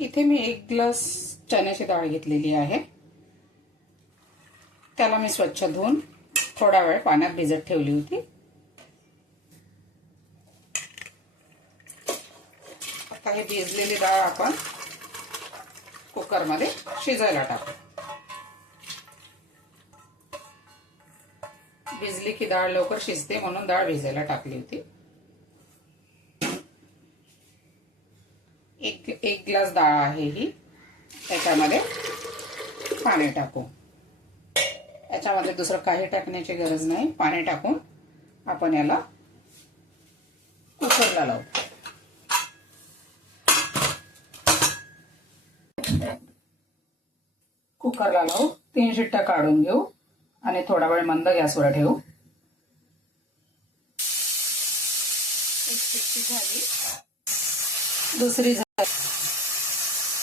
इथे मी 1 ग्लास चण्याची डाळ घेतलेली आहे. त्याला मी स्वच्छ धुवून थोडा वेळ पाण्यात भिजत ठेवली होती. आता हे भिजलेली डाळ आपण कुकरमध्ये शिजायला टाकू. भिजली की डाळ लवकर शिजते म्हणून डाळ भिजायला टाकली होती. एक ग्लास डाळ आहे ही. त्याच्यामध्ये पाणी टाकू. याच्यामध्ये दुसरं काही टाकण्याची गरज नाही. पाणी टाकून आपण याला कुकरला लावू. कुकरला लावू. 3 शिट्ट्या काढून घेऊ आणि थोडा वेळ मंद गॅसवर ठेवू. एक शिट्टी झाली, दुसरी झाली,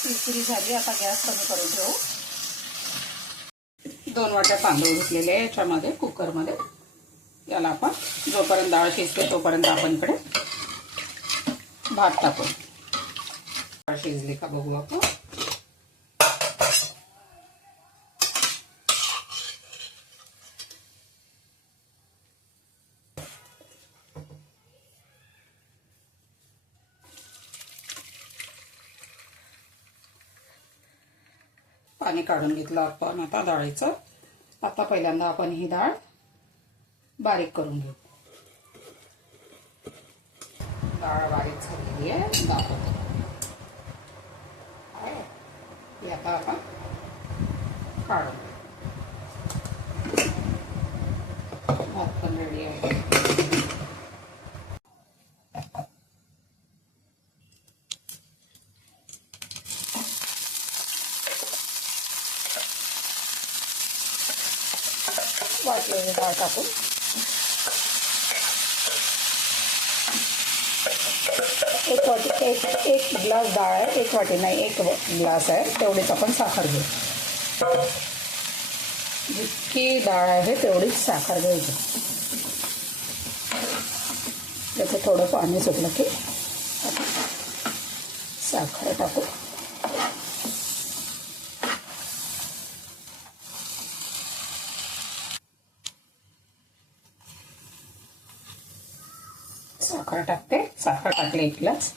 तिसरी झाली. आता गॅस कमी करून ठेवू. 2 वाट्या तांदूळ घेतलेले आहे याच्यामध्ये कुकरमध्ये. याला आपण जोपर्यंत डाळ शिजते तोपर्यंत आपण इकडे भात टाकू. डाळ शिजली का बघू आपण. पाणी काढून घेतलं आपण आता डाळीचं. आता पहिल्यांदा आपण ही डाळ बारीक करून घेऊ. डाळ बारीक झालेली आहे. दाखवते. आता आपण काढू. भात पण रेडी आहे. वाटलेली डाळ टाकून एक ग्लास डाळ आहे. 1 वाटी नाही, 1 ग्लास आहे. तेवढीच आपण साखर घेऊ. जितकी डाळ आहे तेवढीच साखर घ्यायची. त्याचं थोडं पाणी सुटलं की साखर टाकू. साखर टाकते. साखर टाकले 1 ग्लास.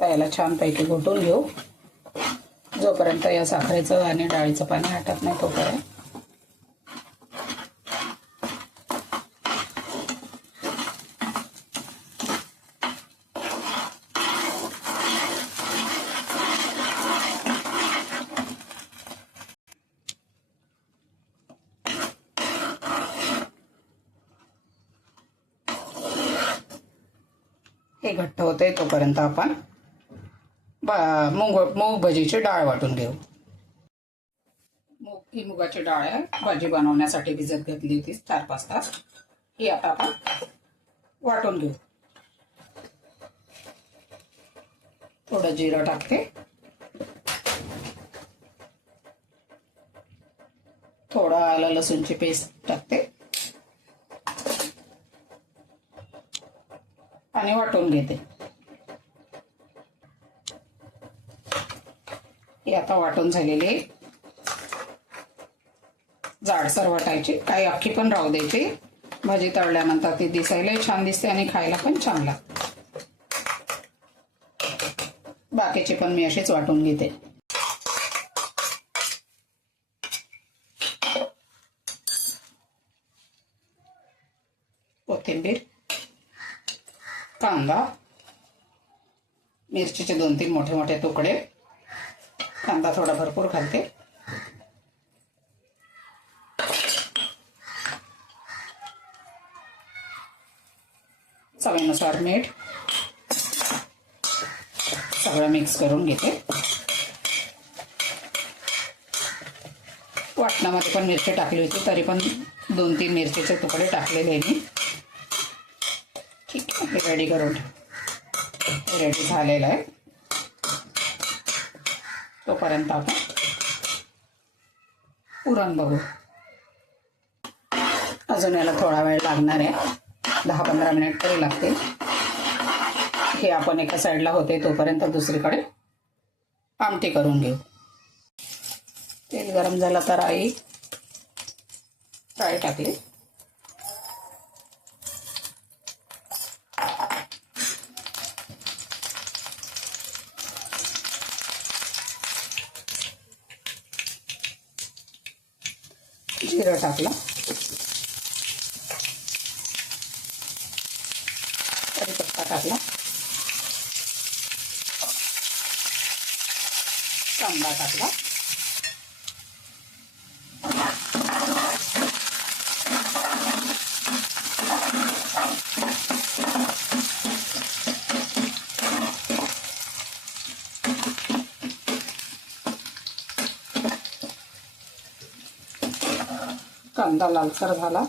याला छानपैकी घोटून घेऊ. जोपर्यंत या साखरेचं आणि डाळीचं पाणी आटत नाही तोपर्यंत. हे घट्ट होते तोपर्यंत आपण मूग भजीची डाळ वाटून घेऊ. ही मुगाची डाळ आहे. भाजी बनवण्यासाठी भिजत घातली होती 4-5 तास. ही आता आपण वाटून घेऊ. थोडं जिरं टाकते. थोडं आलं लसूणची पेस्ट टाकते आणि वाटून घेते. ही आता वाटून झालेली. जाडसर वाटायची. काही अख्खी पण राहू द्यायची. भाजी तळल्यानंतर ती दिसायलाही छान दिसते आणि खायला पण छान लागते. बाकीची पण मी अशीच वाटून घेते. कोथिंबीर, कांदा, मिरचीचे 2-3 मोठे मोठे तुकडे. कांदा थोडा भरपूर घालते. चवीनुसार मीठ. सगळं मिक्स करून घेते. वाटणामध्ये पण मिरची टाकली होती तरी पण 2-3 मिरचीचे तुकडे टाकलेले आहे मी. ठीक आहे. रेडी करून रेडी झालेलं आहे. तोपर्यंत आपण पुरण बघू. अजून याला थोडा वेळ लागणार आहे. 10-15 मिनिट तरी लागतील. हे आपण एका साईडला होते तोपर्यंत दुसरीकडे आमटी करून घेऊ. तेल गरम झालं तर राई टाकली. जिरं टाकलं. कढीपत्ता टाकला. कांदा टाकला. कांदा लालसर झाला.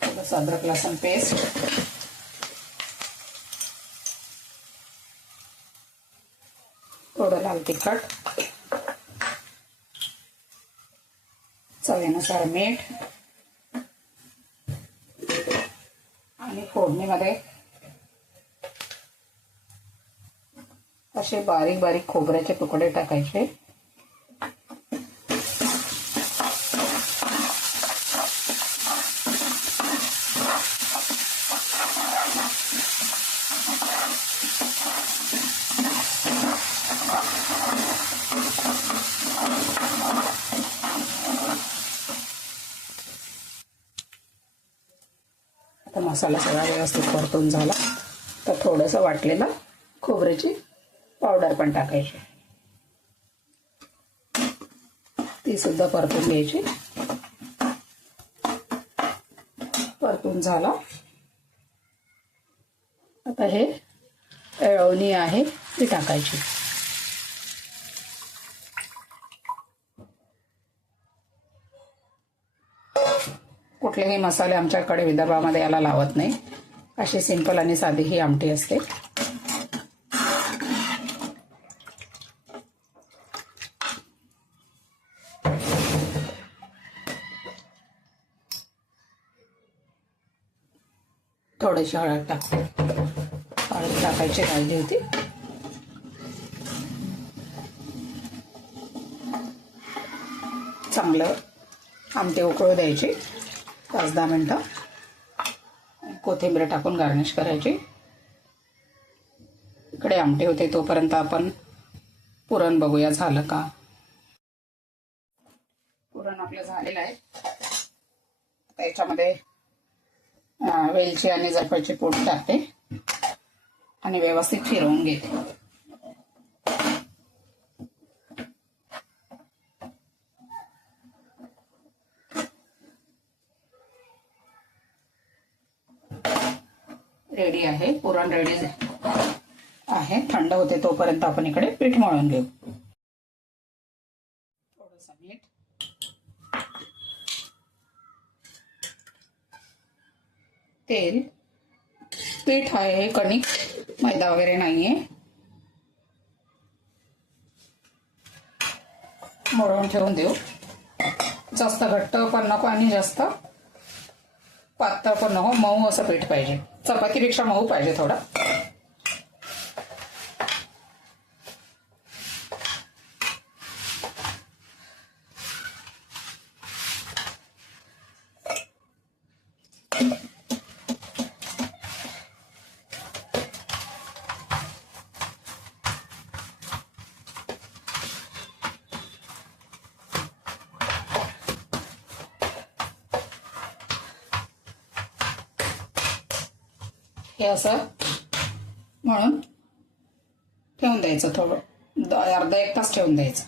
थोडंसं अद्रक लसूण पेस्ट, थोडं लाल तिखट, चवीनुसार मीठ आणि फोडणीमध्ये असे बारीक बारीक खोबऱ्याचे तुकडे टाकायचे. आता मसाला सगळा व्यवस्थित परतून झाला तर थोडंसं वाटलेलं खोबऱ्याची पावडर पण टाकायची. ती सुद्धा परतून घ्यायची. परतून झाला. आता हे एळवणी आहे ती टाकायची. कुठलेही मसाले आमच्याकडे विदर्भामध्ये याला लावत नाही. अशी सिंपल आणि साधी ही आमटी असते. थोडीशी हळद टाकते. हळद टाकायची राहिली होती. चांगलं आमटी उकळू द्यायची 5-10 मिनिटं. कोथिंबीर टाकून गार्निश करायची. इकडे आमटी होते तोपर्यंत आपण पुरण बघूया झालं का. पुरण आपलं झालेलं आहे. त्याच्यामध्ये वेलची आणि जायफळची पूड टाकते आणि व्यवस्थित फिरवून घेते. रेडी आहे. पुरण रेडी आहे. थंड होते तोपर्यंत आपण इकडे पीठ मळून घेऊ. थोडंसं मीठ, तेल, पीठ आहे कणिक, मैदा वगैरे नाहीये. मळून ठेवून देऊ. जास्त घट्ट पण नको आणि जास्त पातळ पण नको. मऊ असं पीठ पाहिजे. चपातीपेक्षा मऊ पाहिजे थोडा. हे असं म्हणून ठेवून द्यायचं. थोडं अर्धा 1 तास ठेवून द्यायचं.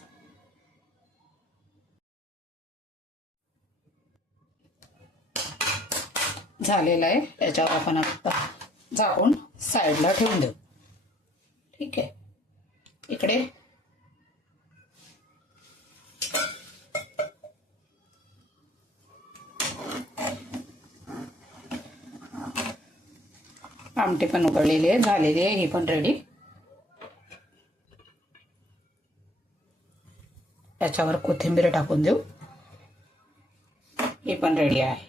झालेलं आहे. याच्यावर आपण आता झाकून साईडला ठेवून देऊ. ठीक आहे. इकडे आमटी पण उकळलेली आहे. झालेली आहे. ही पण रेडी. याच्यावर कोथिंबीर टाकून देऊ. ही पण रेडी आहे.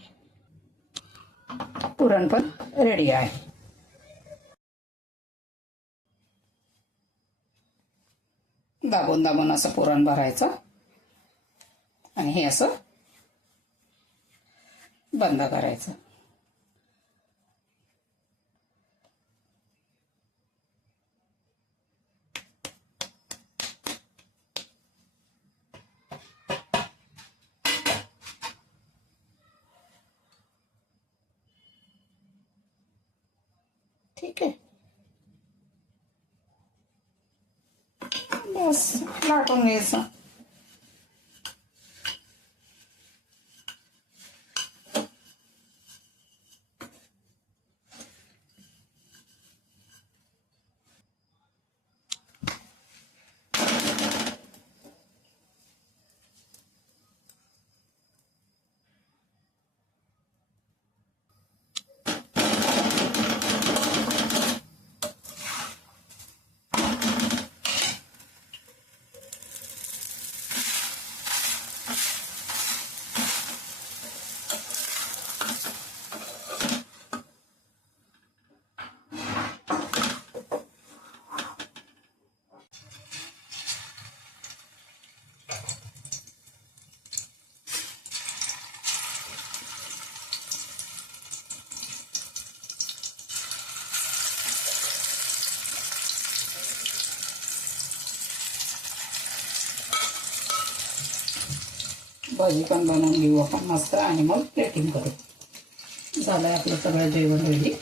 पुरण पण रेडी आहे. दाबून दाबून असं पुरण भरायचं आणि हे असं बंद करायचं. ठीक आहे. बस लाटून घ्यायचं. भाजी पण बनवून घेऊ आपण मस्त आणि मग प्लेटिंग करू. झालंय आपलं सगळं जेवण रेडी.